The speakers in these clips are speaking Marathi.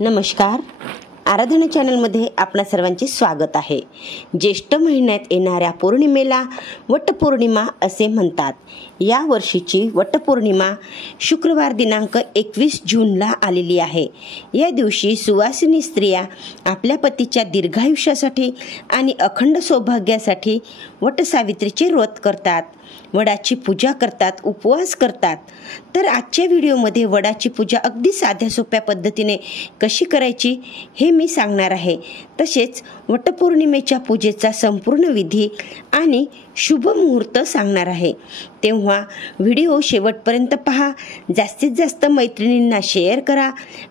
नमस्कार, आराधना चॅनलमध्ये आपणा सर्वांचे स्वागत आहे। ज्येष्ठ महिन्यात येणाऱ्या पौर्णिमेला वटपौर्णिमा असे म्हणतात। या वर्षीची वटपौर्णिमा शुक्रवार दिनांक 21 जूनला आलेली आहे। या दिवशी सुवासिनी स्त्रिया आपल्या पतीच्या दीर्घायुष्यासाठी आणि अखंड सौभाग्यासाठी वटसावित्रीचे व्रत करतात, वडाची पूजा करतात, उपवास करतात। तर आजच्या व्हिडिओमध्ये वडाची पूजा अगदी साध्या सोप्या पद्धतीने कशी करायची हे मी सांगणार आहे। तसेच वटपौर्णिमेच्या पूजेचा संपूर्ण विधी आणि शुभ मुहूर्त सांगणार आहे। तेव्हा व्हिडिओ शेवटपर्यंत पहा, जास्तीत जास्त मैत्रिणींना शेअर करा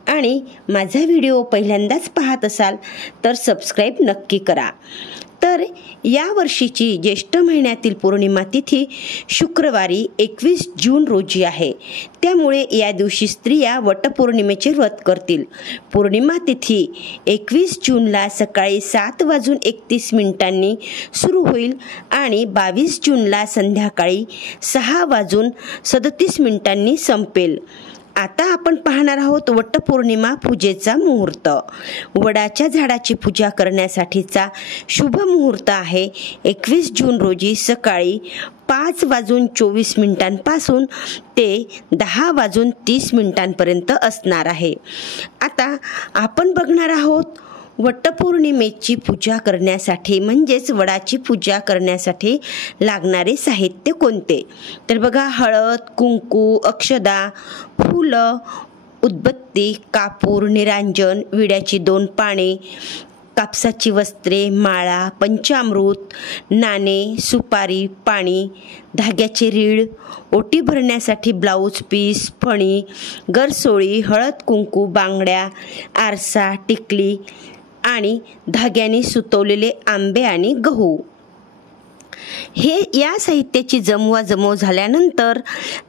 आणि माझा व्हिडिओ पहिल्यांदाच पाहत असाल तर सबस्क्राइब नक्की करा। तर या वर्षीची ज्येष्ठ महिन्यातील पौर्णिमा तिथी शुक्रवारी 21 जून रोजी आहे। त्यामुळे या दिवशी स्त्रिया वटपौर्णिमेचे व्रत करतील। पौर्णिमा तिथी 21 जूनला सकाळी 7:31 सुरू होईल आणि 22 जूनला संध्याकाळी 6:37 संपेल। आता आपण पाहणार आहोत वटपौर्णिमा पूजेचा मुहूर्त। वडाच्या झाडाची पूजा करण्यासाठीचा शुभ मुहूर्त आहे 21 जून रोजी सकाळी 5:24 पासून ते 10:30 पर्यंत असणार आहे। आता आपण बघणार आहोत वटपौर्णिमेची पूजा करण्यासाठी म्हणजेच वडाची पूजा करण्यासाठी लागणारे साहित्य कोणते। तर बघा, हळद, कुंकू, अक्षदा, फुलं, उदबत्ती, कापूर, निरांजन, विड्याची 2 पाने, कापसाची वस्त्रे, माळा, पंचामृत, नाणे, सुपारी, पाणी, धाग्याचे रीळ, ओटी भरण्यासाठी ब्लाऊज पीस, फणी, गरसोळी, हळद कुंकू, बांगड्या, आरसा, टिकली आणि धाग्याने सुतवलेले आंबे आणि गहू। हे या साहित्याची जमवाजमव झाल्यानंतर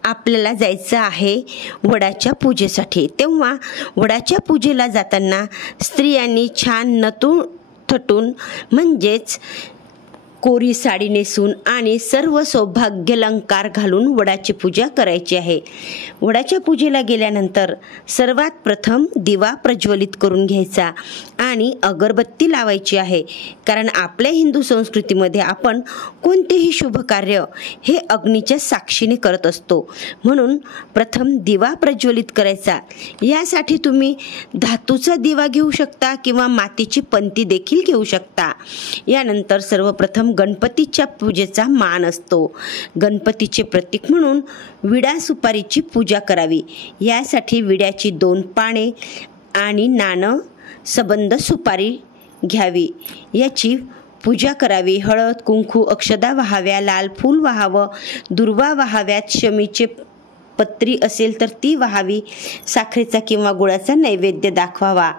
आपल्याला जायचं आहे वडाच्या पूजेसाठी। तेव्हा वडाच्या पूजेला जाताना स्त्रियांनी छान नटून थटून म्हणजेच कोरी साडी नेसून आणि सर्व सौभाग्य अलंकार घालून वडाची पूजा करायची आहे। वडाच्या पूजेला गेल्यानंतर सर्वात प्रथम दिवा प्रज्वलित करून घ्यायचा आणि अगरबत्ती लावायची आहे, कारण आपल्या हिंदू संस्कृतीमध्ये आपण कोणतेही शुभ कार्य हे अग्नीच्या साक्षीने करत असतो। म्हणून प्रथम दिवा प्रज्वलित करायचा। यासाठी तुम्ही धातूचा दिवा घेऊ शकता किंवा मातीची पंती देखील घेऊ शकता। यानंतर सर्वप्रथम गणपतीच्या पूजेचा मान असतो। गणपतीचे प्रतीक म्हणून विडा सुपारीची पूजा करावी। यासाठी विड्याची 2 पाने आणि नाणं सबंध सुपारी घ्यावी, याची पूजा करावी। हळद कुंकू अक्षदा वाहाव्या, लाल फूल वाहावं, दुर्वा वाहाव्यात, शमीचे पत्री असेल तर ती वाहावी, साखरेचा किंवा गुळाचा नैवेद्य दाखवावा,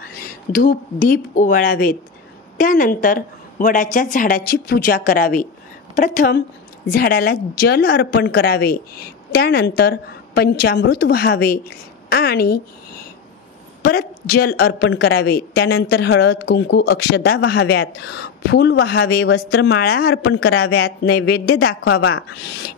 धूप दीप ओवाळावेत। त्यानंतर वडाच्या झाडाची पूजा करावी। प्रथम झाडाला जल अर्पण करावे, त्यानंतर पंचामृत वाहावे आणि परत जल अर्पण करावे। त्यानंतर हळद कुंकू अक्षदा वाहाव्यात, फूल वाहावे, वस्त्रमाळा अर्पण कराव्यात, नैवेद्य दाखवावा।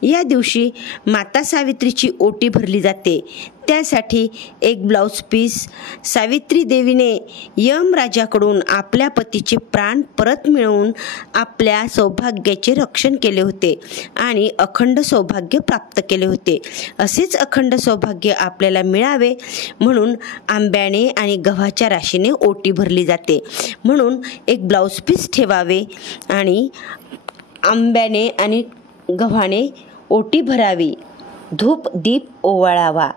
या दिवशी माता सावित्रीची ओटी भरली जाते। त्यासाठी एक ब्लाऊज पीस सावित्री देवीने यमराजाकडून आपल्या पतीचे प्राण परत मिळवून आपल्या सौभाग्याचे रक्षण केले होते आणि अखंड सौभाग्य प्राप्त केले होते। असेच अखंड सौभाग्य आपल्याला मिळावे म्हणून आंब्याने आणि गव्हाच्या राशीने ओटी भरली जाते। म्हणून एक ब्लाऊज पीस ठेवावे आणि आंब्याने आणि गव्हाने ओटी भरावी, धूप दीप ओवाळावा,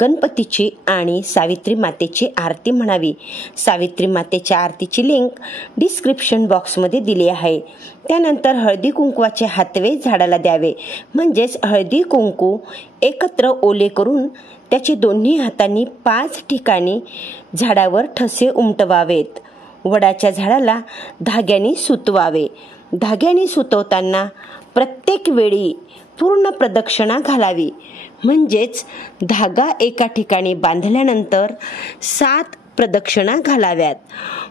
गणपतीची आणि सावित्री मातेची आरती म्हणावी। सावित्री मातेच्या आरतीची लिंक डिस्क्रिप्शन बॉक्समध्ये दिली आहे। त्यानंतर हळदी कुंकवाचे हातवे झाडाला द्यावे, म्हणजेच हळदी कुंकू एकत्र ओले करून त्याचे दोन्ही हातांनी 5 ठिकाणी झाडावर ठसे उमटवावेत। वडाच्या झाडाला धाग्याने सुतवावे। धाग्याने सुतवताना प्रत्येक वेळी पूर्ण प्रदक्षिणा घालावी, म्हणजेच धागा एका ठिकाणी बांधल्यानंतर 7 प्रदक्षिणा घालाव्यात।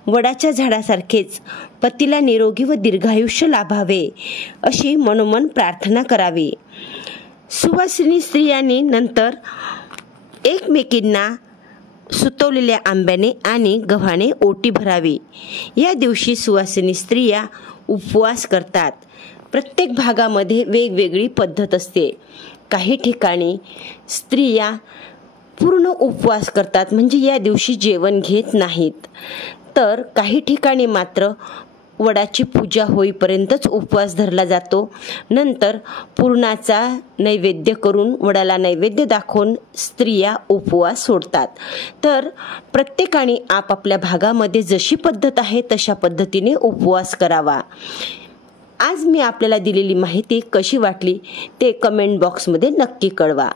वडाच्या झाडासारखेच पतीला निरोगी व दीर्घायुष्य लाभावे अशी मनोमन प्रार्थना करावी। सुवासिनी स्त्रियांनी नंतर एकमेकींना सुतवलेल्या आंब्याने आणि गव्हाने ओटी भरावी. या दिवशी सुवासिनी स्त्रिया उपवास करतात. प्रत्येक भागामध्ये वेगवेगळी पद्धत असते. काही ठिकाणी स्त्रिया पूर्ण उपवास करतात, म्हणजे या दिवशी जेवण घेत नाहीत. तर काही ठिकाणी मात्र वडाची पूजा होईपर्यंतच उपवास धरला जातो. नंतर पुरणाचा नैवेद्य करून, वडाला नैवेद्य दाखवून स्त्रिया उपवास सोडतात. तर प्रत्येकाने आपापल्या भागामध्ये जशी पद्धत आहे तशा पद्धतीने उपवास करावा. आज मी आपल्याला दिलेली माहिती कशी वाटली ते कमेंट बॉक्समध्ये नक्की कळवा.